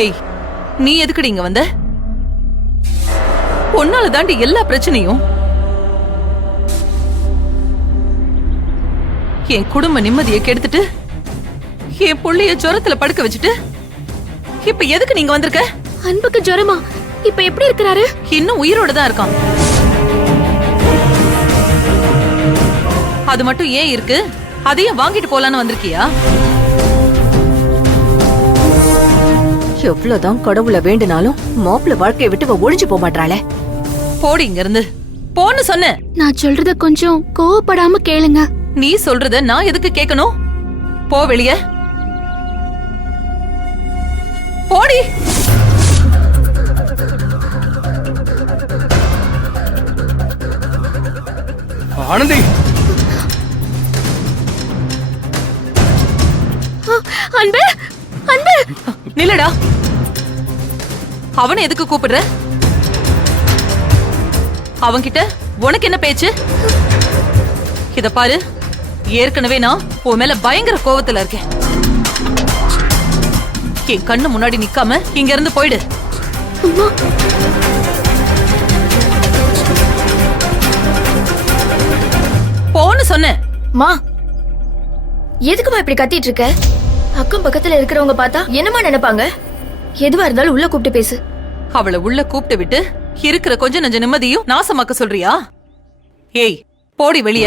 ஏய், நீ எதுக்குடி இங்க வந்த? உன்னால தாண்டி எல்லா பிரச்சனையும். என் குடும்ப நிம்மதியை கெடுத்துட்டு என் புள்ளைய ஜுரத்துல படுக்க வச்சுட்டு இப்ப எதுக்கு நீங்க வந்திருக்க? அன்புக்கு ஜுரமா? இப்ப எப்படி இருக்கிறாரு? இன்னும் உயிரோட தான் இருக்கான். அது மட்டும் ஏன் இருக்கு? அதையும் வாங்கிட்டு போலான்னு வந்திருக்கியா? எவ்வளவுதான் கடவுளை வேண்டுனாலும் மாப்பிள்ள வாழ்க்கையை விட்டு ஒழிஞ்சு போக மாட்டாளே. போடி இங்க இருந்து. போன்னு சொன்ன. நான் சொல்றத கொஞ்சம் கோவப்படாம கேளுங்க. நீ சொல்றத நான் எதுக்கு கேட்கணும்? போ வெளிய. போடி. ஆனந்தி, அன்பு, அன்பு, நில்லடா. அவனை எதுக்கு கூப்பிடுற? அவன்கிட்ட உனக்கு என்ன பேச்சு? இத பாரு, ஏற்கனவே நான் உன் மேல பயங்கர கோவத்துல இருக்கேன். என் கண்ணு முன்னாடி நிக்காம இங்க இருந்து போயிடு. அம்மா. போன்னு சொன்னேன். மா, எதுக்குமா இப்படி கத்திட்டு இருக்க? அக்கம் பக்கத்துல இருக்கிறவங்க பார்த்தா என்னமா நினைப்பாங்க? எதுவா இருந்தாலும் உள்ள கூப்பிட்டு பேசு. அவளை உள்ள கூப்பிட்டு விட்டு இருக்கிற கொஞ்ச நஞ்ச நிம்மதியும் நாசமாக்க சொல்றியா? ஏய், போடி வெளிய.